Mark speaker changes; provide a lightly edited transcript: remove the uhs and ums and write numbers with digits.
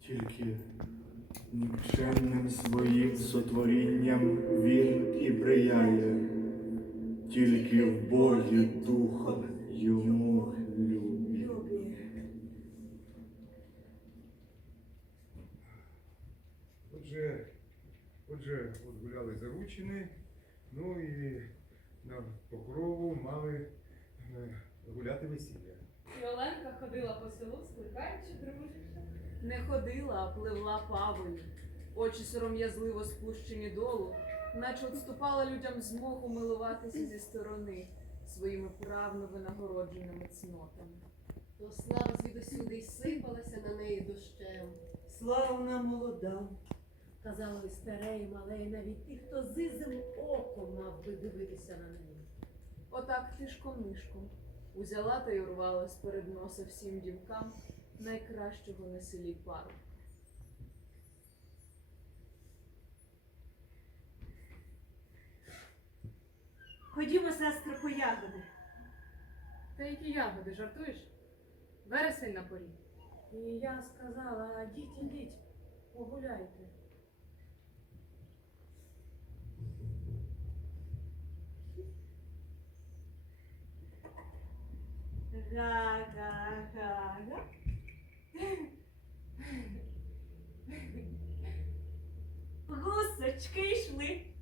Speaker 1: Тільки нікчемним своїм сотворінням він і прияє, тільки в Богі духом йому любі.
Speaker 2: Отже, от гуляли заручені, ну і на покрову мали гуляти весілля.
Speaker 3: І Оленка ходила по селу, скликаючи дружича. Не ходила, а пливла павою. Очі сором'язливо спущені долу, наче відступала людям змогу милуватися зі сторони своїми правно винагородженими цнотами.
Speaker 4: То слава звідусюди й сипалася на неї дощем.
Speaker 5: Славна молода.
Speaker 4: Казало, і старе, і мале, і навіть ті, хто зизим оком мав би дивитися на неї.
Speaker 3: Отак тишком-нишком узяла та й урвалась перед носа всім дівкам найкращого на селі пару.
Speaker 5: Ходімо, сестро, по ягоди.
Speaker 3: Та які ягоди, жартуєш? Вересень на порі.
Speaker 4: І я сказала, ідіть, погуляйте.
Speaker 5: Га-га-га-га. Гусочки йшли